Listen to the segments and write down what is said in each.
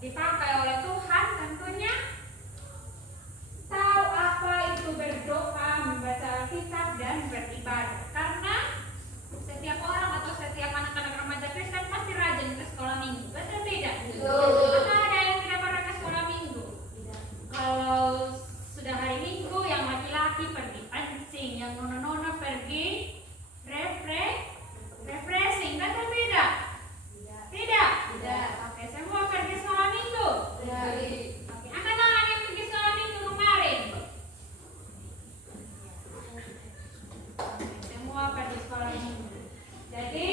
dipakai oleh Tuhan tentunya tahu apa itu berdoa, membaca Alkitab dan beribadah. Karena setiap orang atau setiap anak-anak remaja Kristen pasti rajin ke sekolah minggu. Betul tidak? Betul. Ada yang tidak pernah ke sekolah minggu? Kalau sudah hari Minggu, yang laki-laki pergi pancing, yang nona-nona pergi refreshing. Betul tidak? Tidak. Oke, semua pergi sekolah minggu. Oke, angkat tangan yang pergi sekolah minggu kemarin. Semua pergi sekolah minggu. Jadi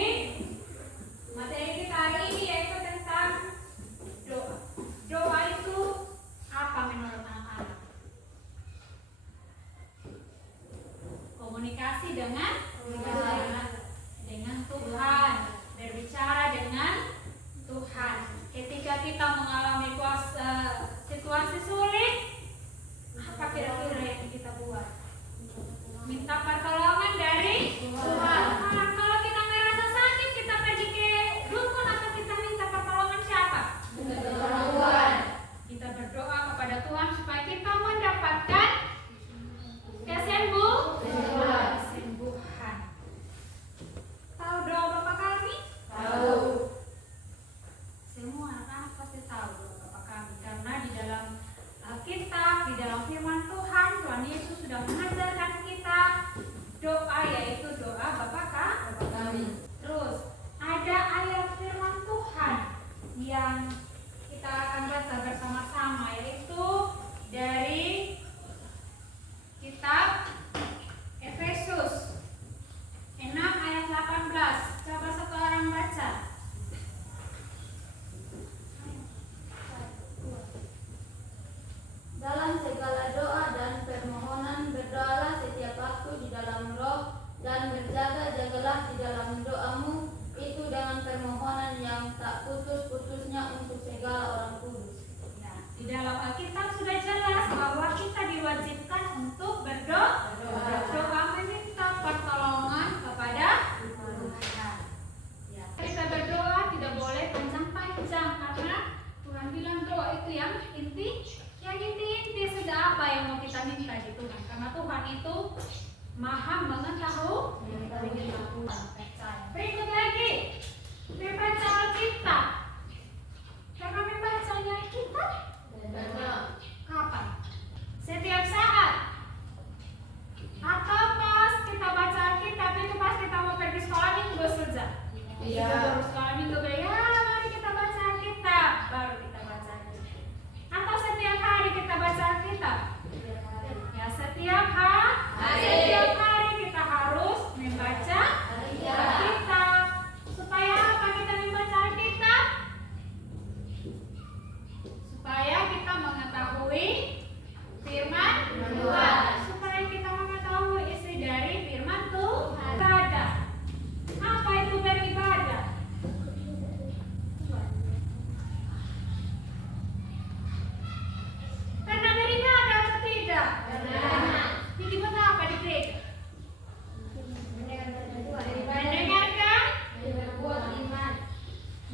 materi kita hari ini yaitu tentang doa. Doa itu apa menurut anak-anak? Komunikasi dengan Tuhan, berbicara dengan Tuhan. Ketika kita mengalami situasi sulit, apa kira-kira yang kita buat? Minta pertolongan dari Tuhan. Kalau kita merasa sakit, kita pergi ke dukun atau kita minta pertolongan siapa? Tuhan. Kita berdoa kepada Tuhan supaya kita mendapatkan kesembuhan. Tahu doa Bapa Kami? Tahu. Semua anak-anak pasti tahu doa Bapa Kami, karena di dalam Alkitab, di dalam firman Tuhan, Tuhan Yesus sudah mengajarkan kita doa, yaitu doa Bapa Kami. Terus ada ayat firman Tuhan yang kita akan baca bersama-sama, yaitu dari kitab Efesus 6 ayat 18. Coba satu orang baca. Dalam segala doa dan permohonan berdoalah setiap waktu di dalam roh, dan berjaga-jagalah di dalam doamu itu dengan permohonan yang tak putus-putusnya untuk segala orang kudus. Nah, di dalam Alkitab sudah jelas bahwa kita diwajibkan untuk berdoa meminta pertolongan kepada Tuhan. Ya, kita berdoa tidak boleh panjang-panjang, karena Tuhan bilang doa itu yang inti saja apa yang mau kita minta di Tuhan, karena Tuhan itu Maha mengetahui. Berikut lagi, membaca Alkitab. Karena membacanya Alkitab kapan? Setiap saat. Atau pas kita baca Alkitab itu pas kita mau pergi sekolah minggu saja. Iya. Baru sekolah minggu mari kita baca Alkitab, baru kita baca Alkitab. Atau setiap hari kita baca Alkitab. Ya, setiap hari kita harus membaca Alkitab. Supaya apa kita membaca Alkitab? Supaya kita mengetahui firman Tuhan. Supaya kita mengetahui isi dari firman Tuhan. Ibadah. Apa itu beribadah? Pernah beribadah atau tidak? Pernah. Jadi mengapa di gereja?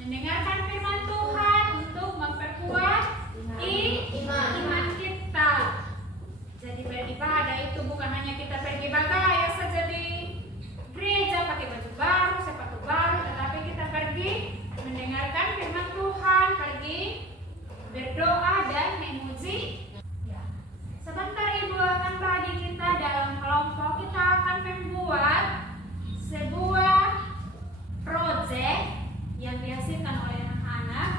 Mendengarkan firman Tuhan untuk memperkuat iman kita. Jadi beribadah itu bukan hanya kita pergi bagaya saja di gereja pakai baju baru, sepatu baru, tetapi kita pergi mendengarkan firman Tuhan, pergi berdoa dan memuji. Sebentar Ibu akan bagi kita dalam kelompok, kita akan membuat sebuah proyek yang dihasilkan oleh anak-anak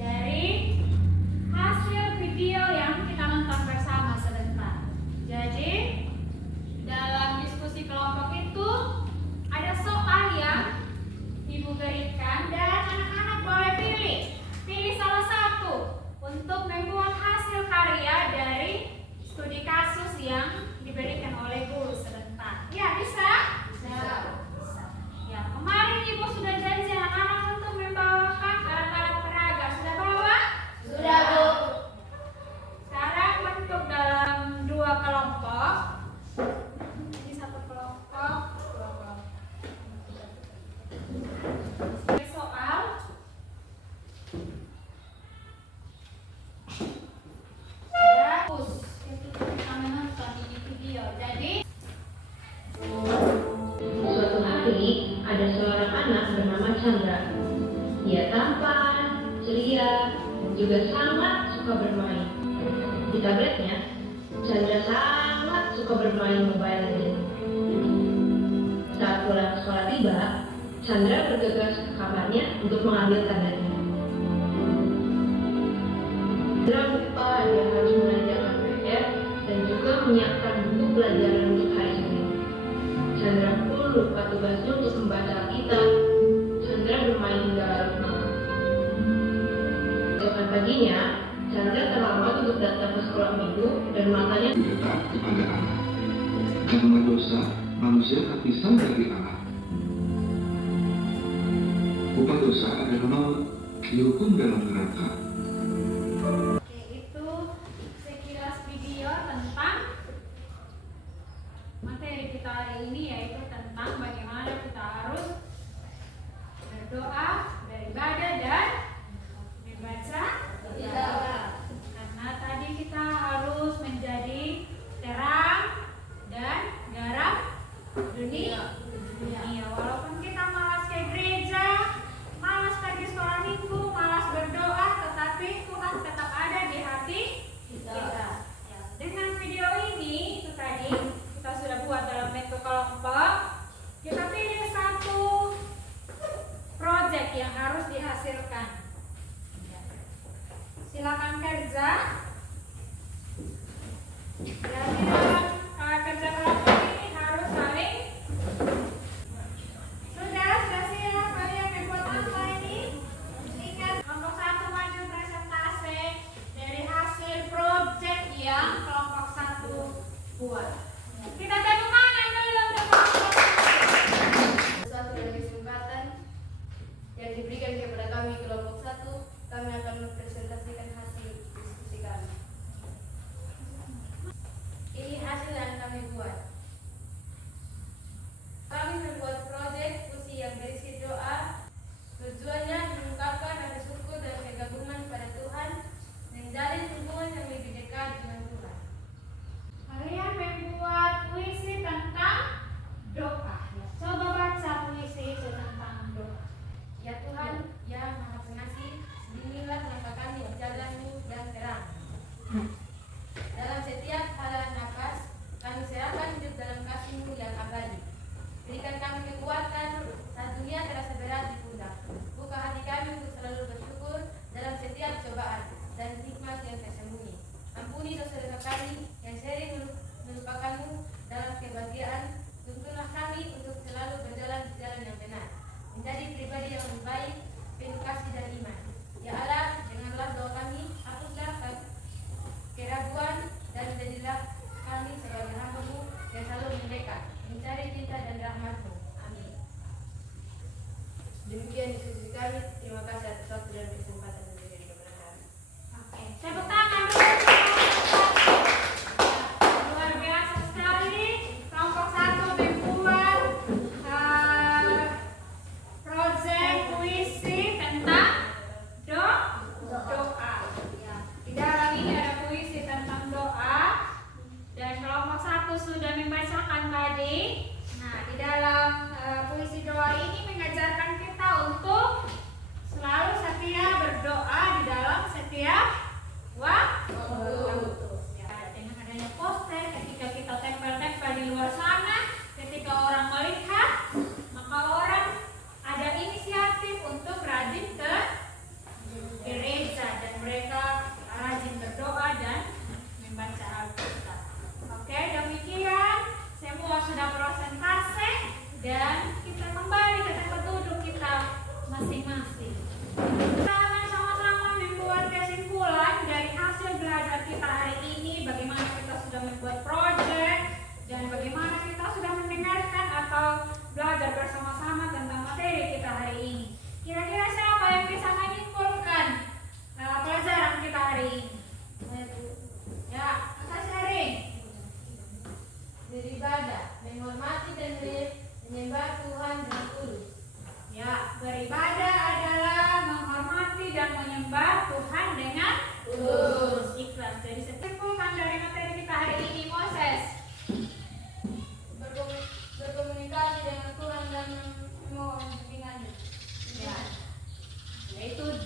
dari hasil video yang kita nonton bersama sebentar. Jadi dalam diskusi kelompok itu ada soal yang Ibu berikan dan anak-anak boleh pilih salah satu untuk membuat hasil karya dari studi kasus yang diberikan oleh guru sebentar. Ya, bisa? Bisa. Ya, kemarin Ibu sudah janji anak-anak untuk membawa Ia tampan, ceria, dan juga sangat suka bermain. Di tabletnya, Chandra sangat suka bermain Mobile Legends. Saat pulang sekolah tiba, Chandra bergegas ke kamarnya untuk mengambil tangannya. Chandra lupa dia harus mengerjakan PR dan juga menyiapkan buku pelajaran untuk hari Senin. Chandra pun lupa tugasnya untuk membaca Alkitab. Chandra bermain hingga larut malam. Keesokan paginya, Chandra terlambat untuk datang ke sekolah minggu dan matanya dekat kepada Allah. Karena dosa, manusia terpisah dari Allah. Upah dosa adalah maut, dihukum dalam neraka. Oke, itu sekilas video tentang materi kita hari ini, yaitu tentang bagaimana kita harus berdoa, beribadah, dan membaca Alkitab. Karena tadi kita harus menjadi terang dan garam dunia. Walaupun kita malas ke gereja, malas pergi sekolah minggu, malas berdoa, tetapi Tuhan tetap ada di hati kita. Ya, dengan video ini itu tadi kita sudah buat dalam bentuk kelompok. Kita pilih satu project yang harus dihasilkan. Ya. Silakan kerja. Dan di dalam kerja kelompok ini harus saling. Sudah siap kalian membuat apa ini? Ingat, kelompok 1 maju presentasi dari hasil project yang kelompok 1 buat. Kita tepuk tangan dulu untuk kelompok 1. Suatu dari kesempatan yang diberikan kepada kami kelompok 1, kami akan mempresentasikan hasil diskusi kami. Ini hasil yang kami buat. Kami membuat proyek puisi yang berisi doa. Tujuannya mengungkapkan rasa syukur dan kekaguman pada Tuhan, menjalin hubungan yang lebih dekat dengan Tuhan. Kalian membuat puisi tentang doa. Ya, coba baca puisi itu tentang doa. Ya Tuhan yang Maha Pengasih, bimbinglah langkah kami di jalan-Mu yang terang. Dalam setiap halaan nafas, kami serahkan hidup dalam kasih-Mu yang abadi. Berikan kami kekuatan saat dunia terasa berat di pundak. Buka hati kami untuk selalu bersyukur dalam setiap cobaan dan hikmat yang tersembunyi. Ampuni dosa-dosa kami yang sering melupakan-Mu dalam kebahagiaan. Tuntunlah kami untuk selalu berjalan di jalan yang benar, menjadi pribadi yang lebih baik, penuh kasih dan iman. Ya Allah, dengarlah doa kami, hapuslah keraguan dan jadilah kami sebagai hamba-Mu yang selalu mendekat, mencari cinta dan rahmat-Mu. Amin. Demikian diskusi kami. Terima kasih atas waktu dan kesempatan yang diberikan kepada kami. Oke, tepuk tangan dulu. Luar biasa sekali. Kelompok 1 membuat proyek puisi tentang doa. Di dalam ini ada puisi tentang doa, dan kelompok 1 sudah membacakan tadi. Nah, di dalam puisi doa ini mengajarkan kita untuk selalu setia berdoa di dalam setiap waktu.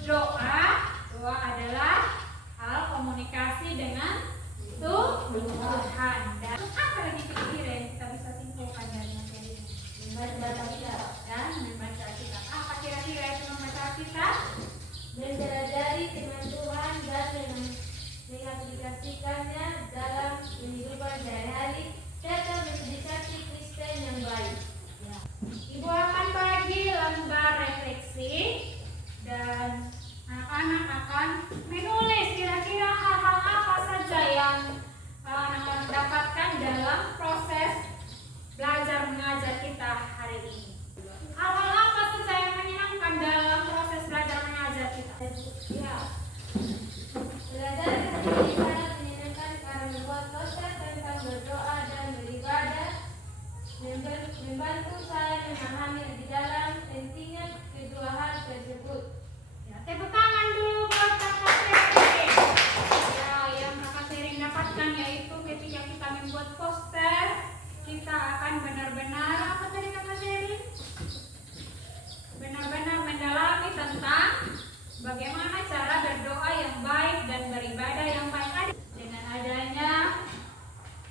doa. Doa adalah hal komunikasi dengan Tuhan. Dan apa lagi kira-kira yang kita bisa simpulkan dari materi ini? Membaca Alkitab. Dan membaca Alkitab. Apa kira-kira itu membaca Alkitab? Mempelajari firman Tuhan dan mengaplikasikannya dalam kehidupan sehari-hari serta menjadi saksi Kristen yang baik. Ibu akan bagi lembar refleksi dan anak-anak akan menulis kira-kira hal-hal apa saja yang anak-anak dapatkan dalam proses belajar mengajar kita hari ini. Hal-hal apa saja yang menyenangkan dalam proses belajar mengajar kita? Ya. Belajar ini sangat menyenangkan karena membuat proses tentang berdoa dan beribadah membantu saya memahami lebih dalam pentingnya kedua hal tersebut. Ya, tepuk tangan dulu buat kakak Sering. Ya, yang kakak Sering dapatkan yaitu ketika kita membuat poster, kita akan benar-benar apa tadi kakak Sering? Benar-benar mendalami tentang bagaimana cara berdoa yang baik dan beribadah yang baik. Dengan adanya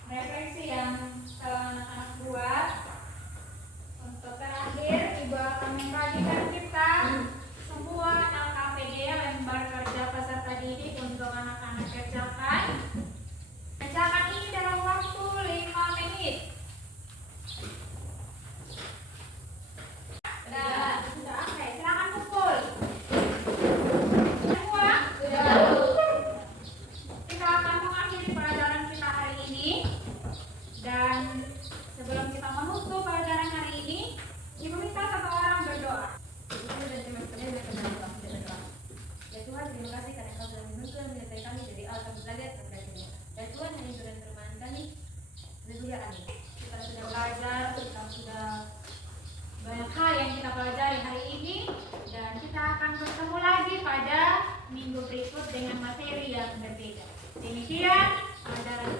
refleksi yang anak-anak buat, untuk terakhir Ibu akan membagikan kita semua LKPD lembar kerja peserta didik untuk anak-anak kerjakan. Kerjakan ini dalam waktu 5 menit. Sudah oke, silakan kumpul. Semua? Kita akan mengakhiri pelajaran kita hari ini. Dan sebelum kita menutup pelajaran hari ini, Ibu minta satu orang berdoa. Ya Tuhan, terima kasih karena Kau telah menuntun menyertai kami dari awal kami belajar sampai akhirnya. Dan Tuhan yang hidup dan firman kami, haleluya, amin. Kita sudah belajar, kita sudah banyak hal yang kita pelajari hari ini, dan kita akan bertemu lagi pada minggu berikut dengan materi yang berbeda. Demikian pelajaran